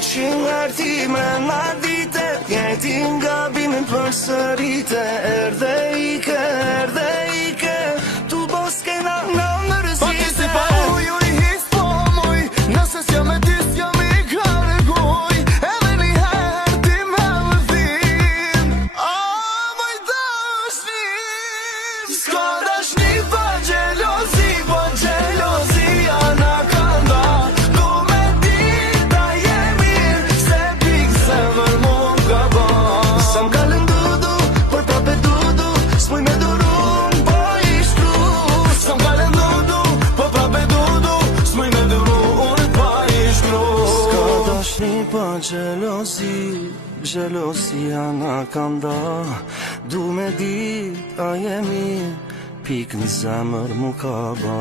100 herë me nga dite, njëti nga bimin për sërite, erdhe ike, tu boske na në rëzite. Pati si pa uju I his po muj, nëse s'ja me ty s'ja me kargoj, edhe një herë ti me vëdhin. Moj dashni, s'ka dashni pa gjelozi, anakanda. Du me dita jemi, se pik zemër mu ka ba. Sa m'kallën dudu, por prape dudu, s'muj me durun, po I shtru. Sa m'kallën dudu, po prape dudu, s'muj me durun, po I shtru. S'ka dashni pa gjelozi anakanda. Du me dit a jemi, pik në zemër mu ka ba.